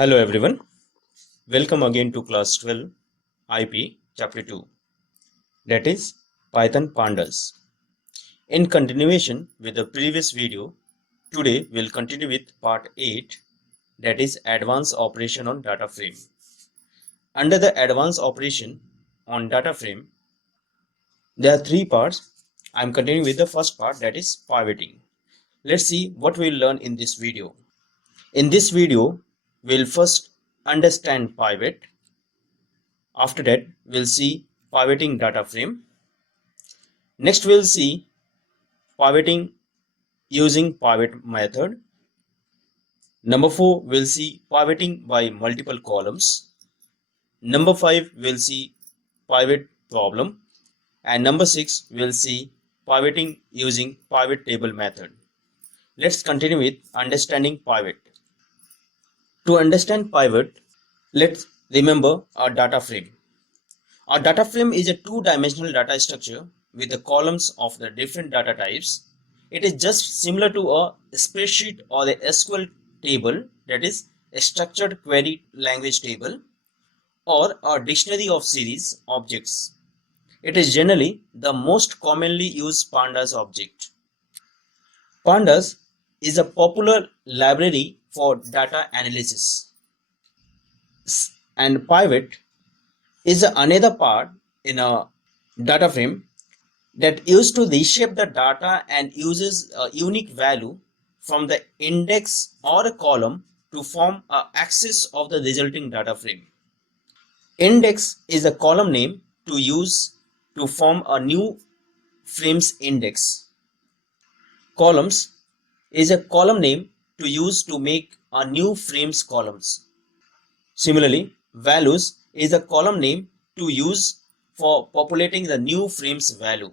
Hello everyone, welcome again to class 12 IP chapter 2, that is Python Pandas. In continuation with the previous video, today we'll continue with part 8, that is advanced operation on data frame. Under the advanced operation on data frame, there are three parts. I'm continuing with the first part, that is pivoting. Let's see what we'll learn in this video. In this video, we'll first understand pivot. After that, we'll see pivoting data frame. Next, we'll see pivoting using pivot method. Number 4, we'll see pivoting by multiple columns. Number 5, we'll see pivot problem. And number 6, we'll see pivoting using pivot table method. Let's continue with understanding pivot. To understand pivot, let's remember our data frame. Our data frame is a two-dimensional data structure with the columns of the different data types. It is just similar to a spreadsheet or a SQL table, that is a structured query language table, or a dictionary of series objects. It is generally the most commonly used Pandas object. Pandas is a popular library for data analysis, and pivot is another part in a data frame that used to reshape the data and uses a unique value from the index or a column to form an axis of the resulting data frame. Index is a column name to use to form a new frame's index. Columns is a column name to use to make a new frame's columns. Similarly, values is a column name to use for populating the new frame's value.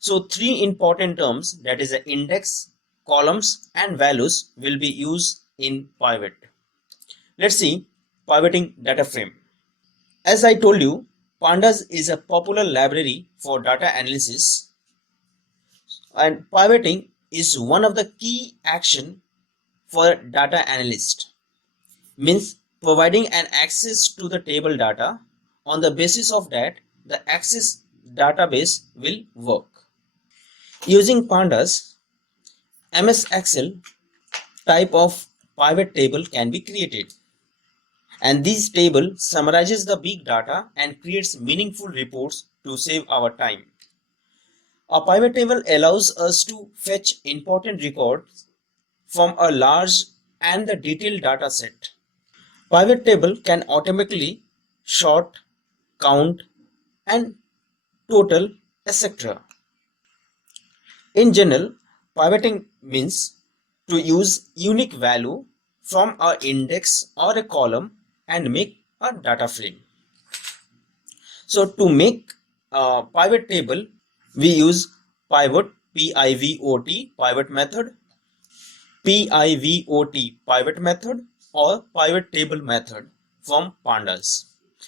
So three important terms, that is the index, columns and values, will be used in pivot. Let's see pivoting data frame. As I told you, Pandas is a popular library for data analysis, and pivoting is one of the key action for data analyst. Means providing an access to the table data. On the basis of that, the access database will work. Using Pandas, MS Excel type of pivot table can be created, and this table summarizes the big data and creates meaningful reports to save our time. A pivot table allows us to fetch important records from a large and the detailed data set. Pivot table can automatically sort, count and total, etc. In general, pivoting means to use unique value from an index or a column and make a data frame. So to make a pivot table, we use pivot, P-I-V-O-T, pivot method, P-I-V-O-T, pivot method, or pivot table method from Pandas.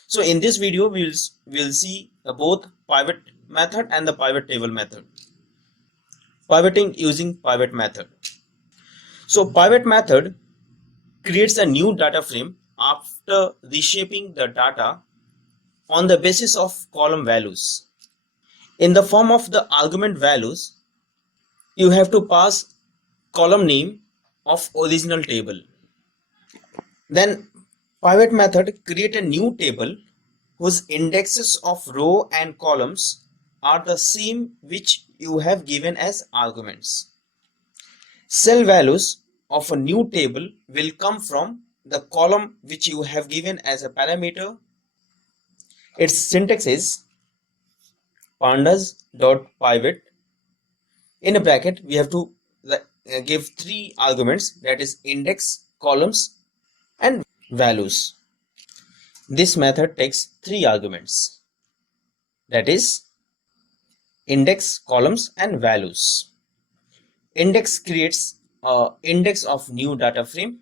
So in this video, we'll see both pivot method and the pivot table method. Pivoting using pivot method. So pivot method creates a new data frame after reshaping the data on the basis of column values. In the form of the argument values, you have to pass column name of original table. Then pivot method create a new table whose indexes of row and columns are the same which you have given as arguments. Cell values of a new table will come from the column which you have given as a parameter. Its syntax is pandas.pivot. In a bracket, we have to give three arguments, that is index, columns and values. This method takes three arguments, that is index, columns and values. Index creates an index of new data frame,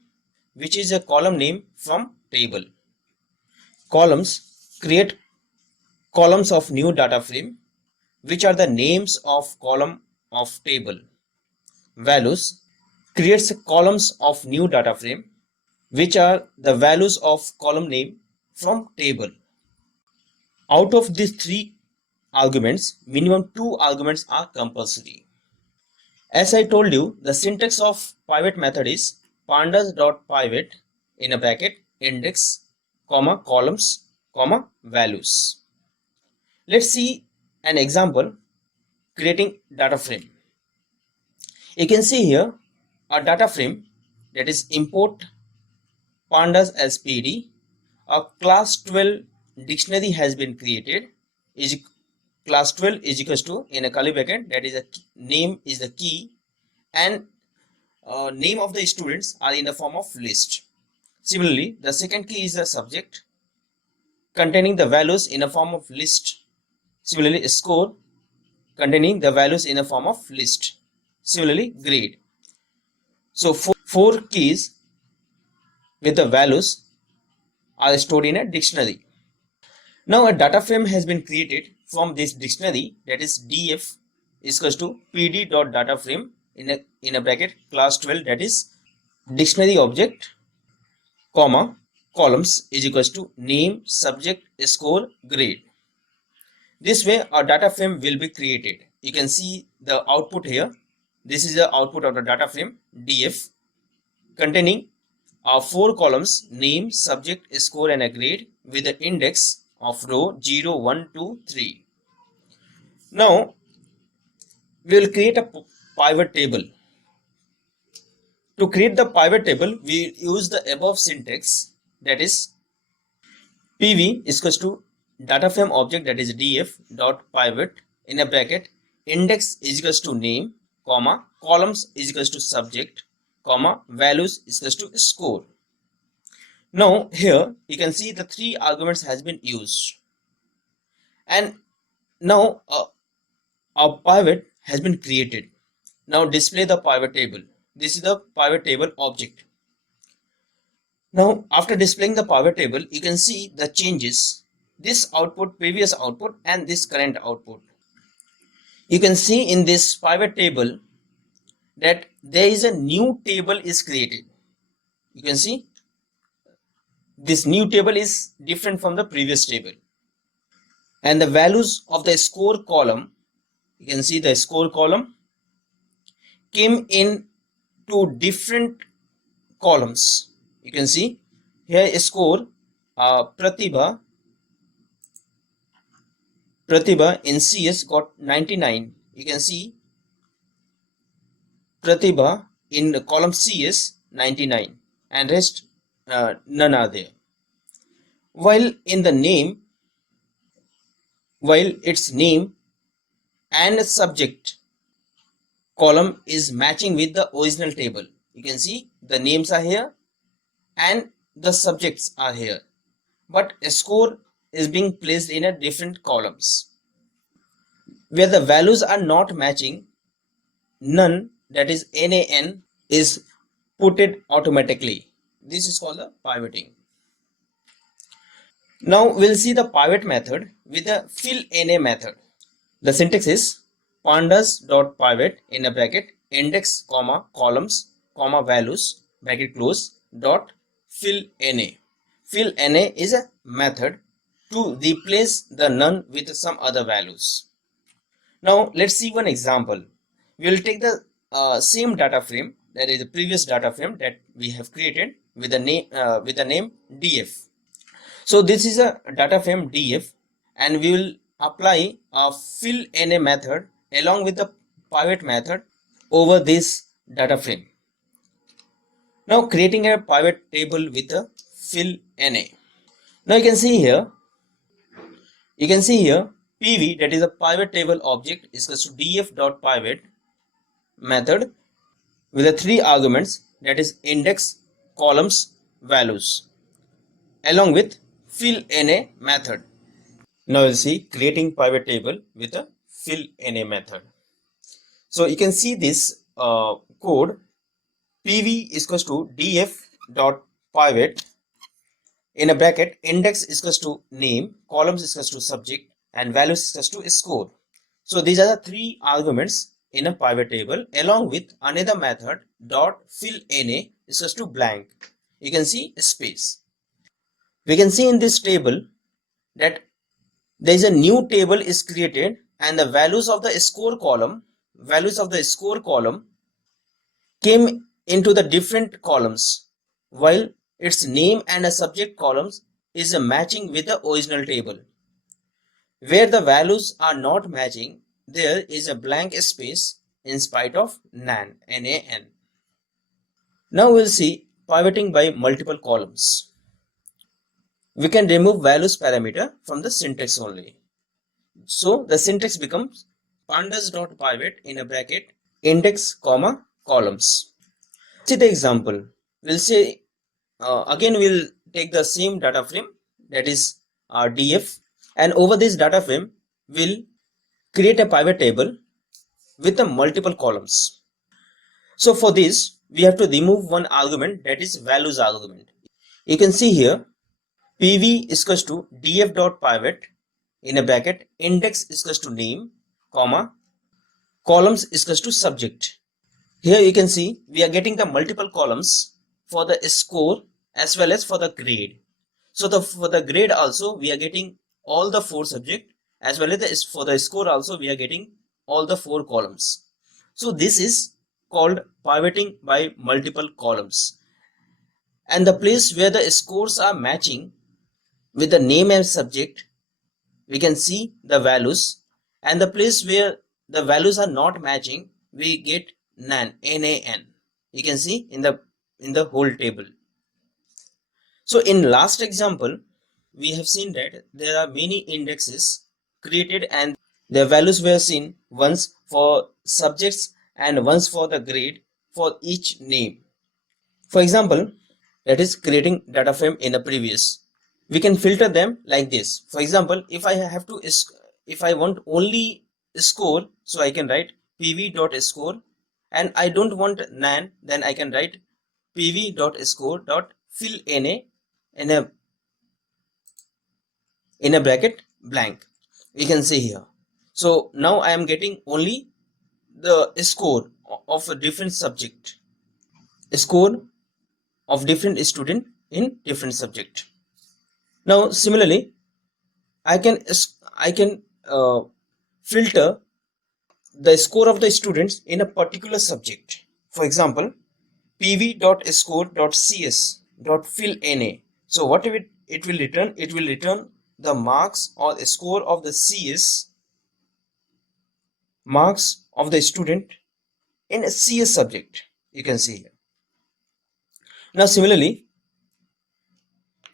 which is a column name from table. Columns create columns of new data frame, which are the names of column of table. Values creates columns of new data frame, which are the values of column name from table. Out of these three arguments, minimum 2 arguments are compulsory. As I told you, the syntax of pivot method is pandas.pivot in a bracket index, comma, columns, comma, values. Let's see an example creating data frame. You can see here a data frame, that is import pandas as pd. A class 12 dictionary has been created. Is class 12 is equals to, in a curly bracket, that is a name is the key, and name of the students are in the form of list. Similarly, the second key is the subject containing the values in a form of list. Similarly, score containing the values in a form of list. Similarly, grade. So four keys with the values are stored in a dictionary. Now a data frame has been created from this dictionary, that is df is equals to pd.dataframe in a bracket class 12, that is dictionary object, comma, columns is equals to name, subject, score, grade. This way a data frame will be created. You can see the output here. This is the output of the data frame df containing 4 columns, name, subject, score and a grade, with the index of row 0, 1, 2, 3. Now we will create a pivot table. To create the pivot table, we use the above syntax, that is pv is equals to data frame object, that is df dot pivot in a bracket index is equals to name, comma, columns is equals to subject, comma, values is equals to score. Now here you can see the 3 arguments has been used, and now a pivot has been created. Now display the pivot table. This is the pivot table object. Now after displaying the pivot table, you can see the changes, this output, previous output and this current output. You can see in this pivot table that there is a new table is created. You can see this new table is different from the previous table, and the values of the score column, you can see the score column came in to different columns. You can see here score Pratibha in CS got 99. You can see Pratibha in column CS 99, and rest none are there. While in the name, while its name and subject column is matching with the original table. You can see the names are here and the subjects are here, but a score is being placed in a different columns. Where the values are not matching, none, that is NaN, is putted automatically. This is called the pivoting. Now we'll see the pivot method with the fillna method. The syntax is pandas.pivot in a bracket index, comma, columns, comma, values, bracket close, dot fillna. Fillna is a method to replace the none with some other values. Now let's see one example. We will take the same data frame, that is the previous data frame that we have created with the name df. So this is a data frame df, and we will apply a fillna method along with the pivot method over this data frame. Now creating a pivot table with a fillna. Now you can see here pv, that is a pivot table object, is equals to df.pivot method with the 3 arguments, that is index, columns, values, along with fillna method. Now you see creating pivot table with a fillna method. So you can see this code pv is equals to df.pivot in a bracket index is equals to name, columns is equals to subject and values is equals to score. So these are the 3 arguments in a pivot table, along with another method dot fillna is equals to blank. you can see space. We can see in this table that there is a new table is created and the values of the score column came into the different columns, while its name and a subject columns is a matching with the original table. Where the values are not matching, there is a blank space in spite of NaN. Now we'll see pivoting by multiple columns. We can remove values parameter from the syntax only. So the syntax becomes pandas.pivot in a bracket index comma columns. See the example. We'll say again we'll take the same data frame, that is df, and over this data frame we'll create a pivot table with the multiple columns. So for this we have to remove one argument, that is values argument. You can see here pv is equals to df.pivot in a bracket index is equals to name comma columns is equals to subject. Here you can see we are getting the multiple columns for the score as well as for the grade. So for the grade also we are getting all the 4 subject, as well as for the score also we are getting all the 4 columns. So this is called pivoting by multiple columns. And the place where the scores are matching with the name and subject, we can see the values, and the place where the values are not matching, we get NaN. You can see in the whole table. So in last example, we have seen that there are many indexes created and their values were seen once for subjects and once for the grade for each name. For example, that is creating data frame in the previous. We can filter them like this. For example, if I want only score, so I can write pv.score, and I don't want NaN, then I can write pv.score.fillna in a bracket blank. We can see here. So now I am getting only the score of a different subject, score of different student in different subject. Now similarly, I can filter the score of the students in a particular subject. For example, pv.score.cs.fillna. So what it will return? It will return the marks or the score of the CS, marks of the student in a CS subject. You can see here. Now similarly,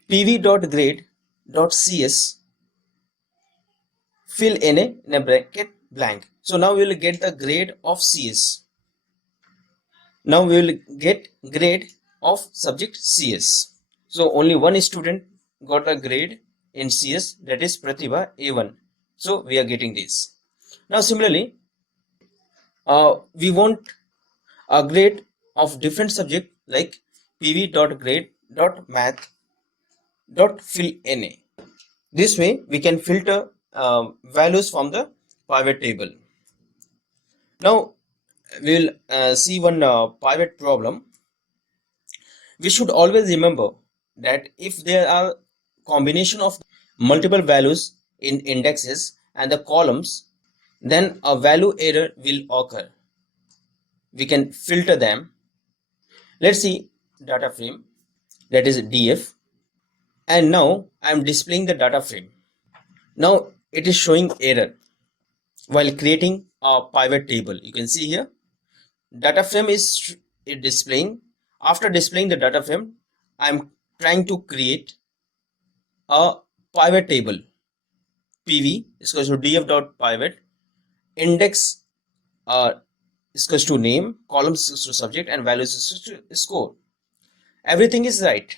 pv.grade.cs fillna in a bracket blank. So now we will get the grade of CS. Now we will get grade of subject CS. So only one student got a grade in CS, that is Pratibha A1. So we are getting this. Now similarly, we want a grade of different subject like pv.grade.math.fillna. This way we can filter values from the pivot table. Now we will see one pivot problem. We should always remember that if there are combination of multiple values in indexes and the columns, then a value error will occur. We can filter them. Let's see data frame, that is df, and now I am displaying the data frame. Now it is showing error while creating a pivot table. You can see here data frame is displaying. After displaying the data frame, I am trying to create a pivot table. PV is equals to df.pivot, index is equals to name, columns is equals to subject, and values is equals to score. Everything is right.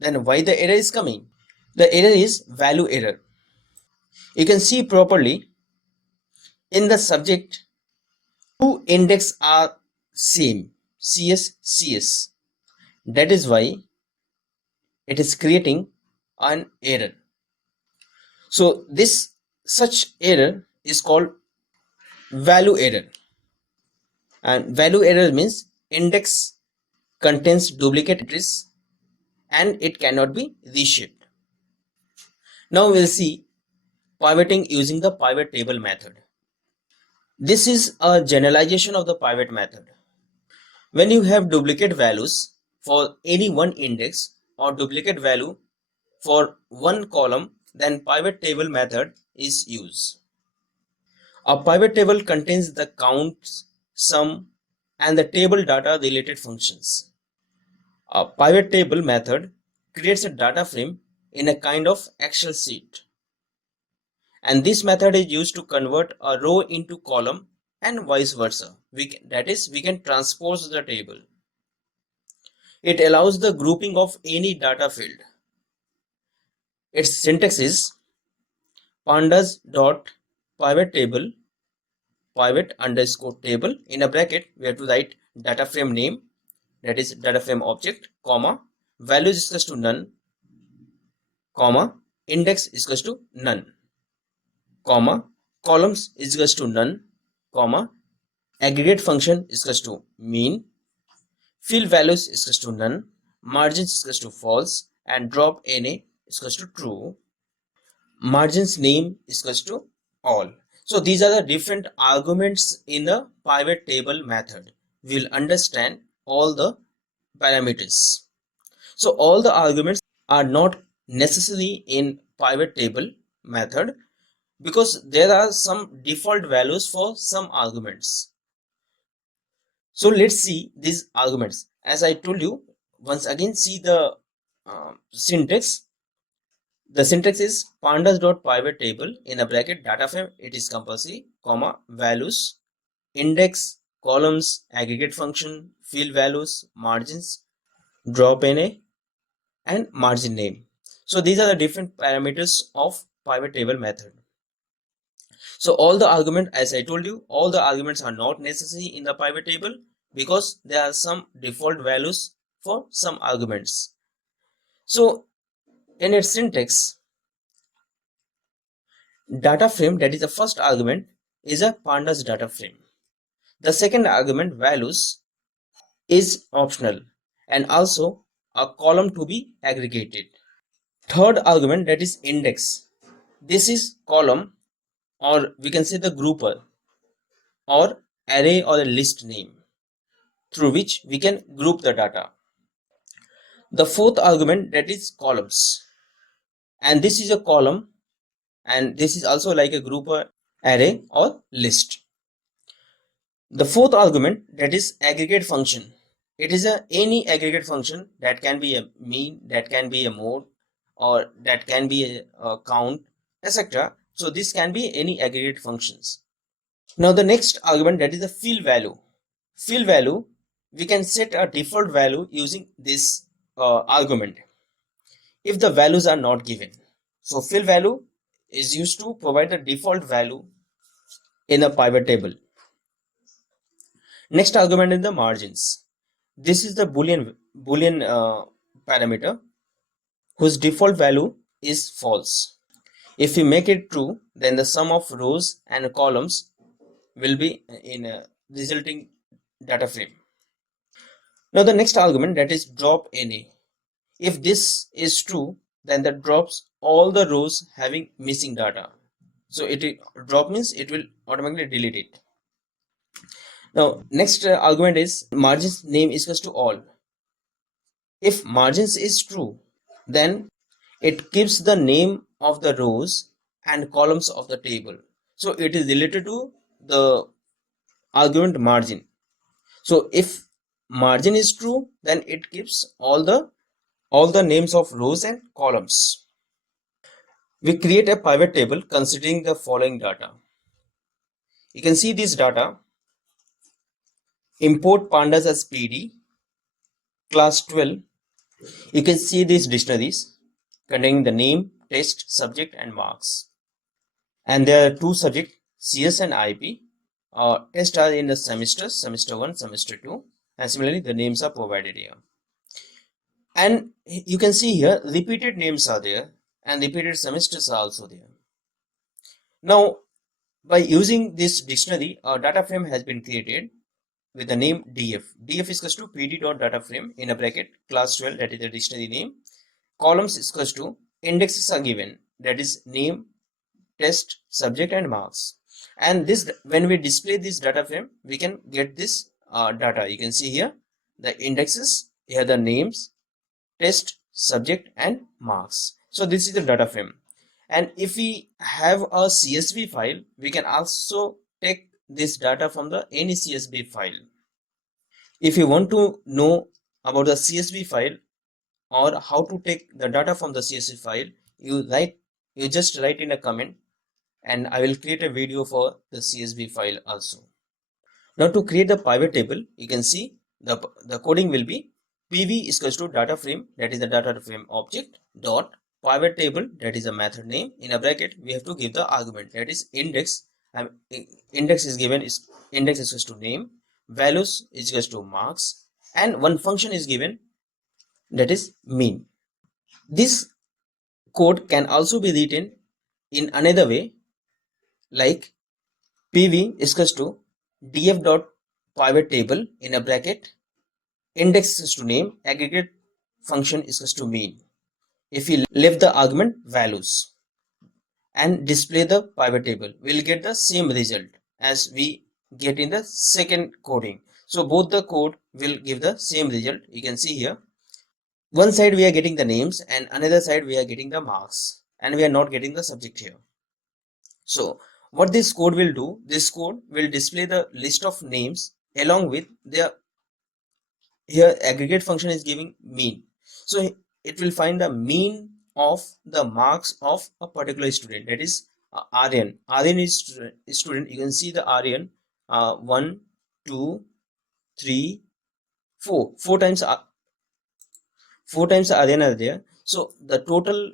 Then why the error is coming? The error is value error. You can see properly in the subject, two index are same, CS. That is why it is creating an error. So this such error is called value error, and value error means index contains duplicate entries and it cannot be reshaped. Now we'll see pivoting using the pivot table method. This is a generalization of the pivot method. When you have duplicate values for any one index or duplicate value for one column, then pivot table method is used. A pivot table contains the counts, sum, and the table data related functions. A pivot table method creates a data frame in a kind of Excel sheet. And this method is used to convert a row into column and vice versa. That is, we can transpose the table. It allows the grouping of any data field. Its syntax is pandas dot pivot table pivot underscore table. In a bracket we have to write data frame name, that is data frame object, comma, values is equals to none, comma, index is equals to none, comma, columns is equals to none, comma, aggregate function is equals to mean, fill values is equals to none, margins is equals to false, and drop na is equals to true. Margins name is equals to all. So these are the different arguments in the pivot table method. We will understand all the parameters. So all the arguments are not necessary in pivot table method because there are some default values for some arguments. So let's see these arguments. As I told you, once again see the syntax. The syntax is pandas.pivot table in a bracket data frame, it is compulsory, comma, values, index, columns, aggregate function, fill values, margins, drop na, and margin name. So these are the different parameters of pivot table method. So all the argument, as I told you, all the arguments are not necessary in the pivot table because there are some default values for some arguments. So in its syntax, data frame, that is the first argument, is a pandas data frame. The second argument, values, is optional and also a column to be aggregated. Third argument, that is index. This is column, or we can say the grouper or array or a list name through which we can group the data. The fourth argument, that is columns, and this is a column and this is also like a grouper, array or list. The fourth argument, that is aggregate function. It is any aggregate function that can be a mean, that can be a mode, or that can be a count, etc. So this can be any aggregate functions. Now the next argument, that is the fill value. Fill value, we can set a default value using this argument if the values are not given. So fill value is used to provide the default value in a pivot table. Next argument is the margins. This is the boolean parameter whose default value is false. If we make it true, then the sum of rows and columns will be in a resulting data frame. Now the next argument, that is drop na. If this is true, then that drops all the rows having missing data. So drop means it will automatically delete it. Now next argument is margins name is equals to all. If margins is true, then it keeps the name of the rows and columns of the table. So it is related to the argument margin. So if margin is true, then it keeps all the names of rows and columns. We create a pivot table considering the following data. You can see this data. Import pandas as PD, class 12. You can see these dictionaries containing the name, test, subject, and marks. And there are two subjects, CS and IP. Tests are in the semesters, semester 1, semester 2, and similarly the names are provided here. And you can see here repeated names are there and repeated semesters are also there. Now by using this dictionary, a data frame has been created with the name df. Df is equals to pd.dataframe in a bracket class 12, that is the dictionary name, columns is equals to indexes are given, that is name, test, subject, and marks. And this, when we display this data frame, we can get this data. You can see here the indexes, here the names, test, subject, and marks. So this is the data frame. And if we have a CSV file, we can also take this data from the any CSV file. If you want to know about the CSV file or how to take the data from the CSV file, you just write in a comment, and I will create a video for the CSV file also. Now to create the pivot table, you can see the coding will be PV is equals to data frame, that is the data frame object, dot pivot table, that is a method name. In a bracket, we have to give the argument, that is index. Index is given, is index is equals to name, values is equals to marks, and one function is given, that is mean. This code can also be written in another way, like PV is equals to df dot pivot table in a bracket, index is to name, aggregate function is equals to mean. If we left the argument values and display the pivot table, we'll get the same result as we get in the second coding. So both the code will give the same result. You can see here, one side we are getting the names and another side we are getting the marks, and we are not getting the subject here. So what this code will do, this code will display the list of names along with their, here aggregate function is giving mean. So it will find the mean of the marks of a particular student, that is Aryan. Aryan is student. You can see the Aryan 1, 2, 3, 4. Four times Aryan are there. So the total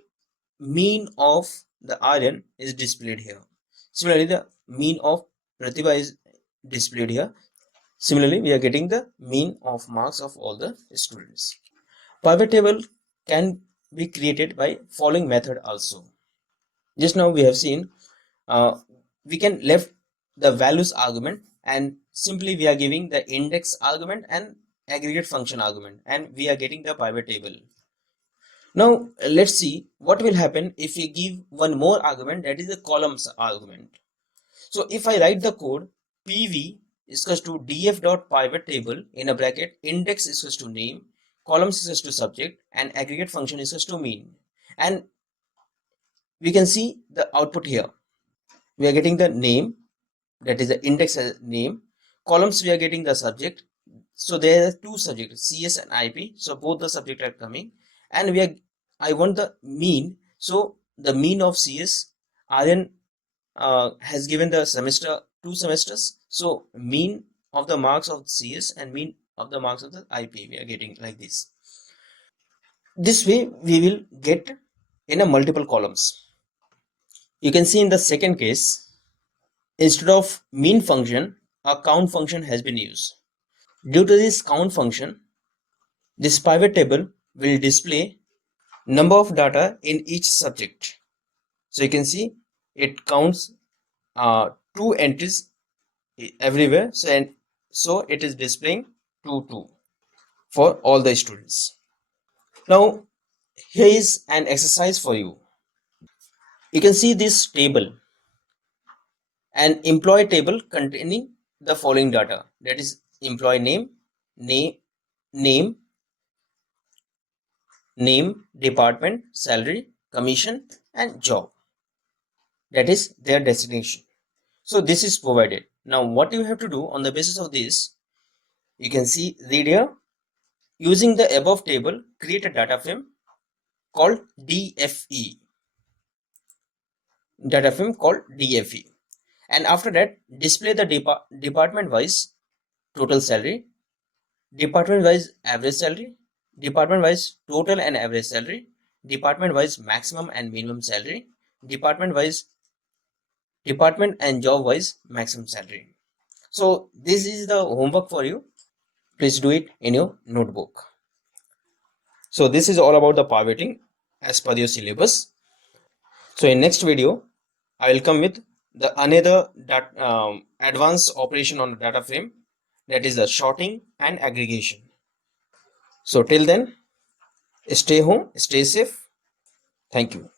mean of the Aryan is displayed here. Similarly, the mean of Pratibha is displayed here. Similarly, we are getting the mean of marks of all the students. Pivot table can be created by following method also. Just now we have seen we can left the values argument, and simply we are giving the index argument and aggregate function argument, and we are getting the pivot table. Now let's see what will happen if we give one more argument, that is the columns argument. So if I write the code PV is equals to df dot pivot table in a bracket, index is equals to name, columns is equals to subject, and aggregate function is equals to mean, and we can see the output here. We are getting the name, that is the index as name, columns we are getting the subject. So there are two subjects, CS and IP. So both the subject are coming, and I want the mean. So the mean of CS, Aryan has given the semester 2 semesters. So mean of the marks of CS and mean of the marks of the IP we are getting like this. This way we will get in a multiple columns. You can see in the second case, instead of mean function, a count function has been used. Due to this count function, this pivot table will display number of data in each subject. So you can see it counts 2 entries everywhere. So it is displaying 2 2 for all the students. Now here is an exercise for you. You can see this table, an employee table containing the following data, that is employee name, name, department, salary, commission, and job, that is their destination. So this is provided. Now what you have to do on the basis of this, you can see read here, using the above table, create a data frame called DFE, and after that display the department wise total salary, department wise average salary, department wise total and average salary, department wise maximum and minimum salary, department and job wise maximum salary. So this is the homework for you. Please do it in your notebook. So this is all about the pivoting as per your syllabus. So in next video, I will come with the another advanced operation on the data frame, that is the sorting and aggregation. So till then, Stay home, stay safe. Thank you.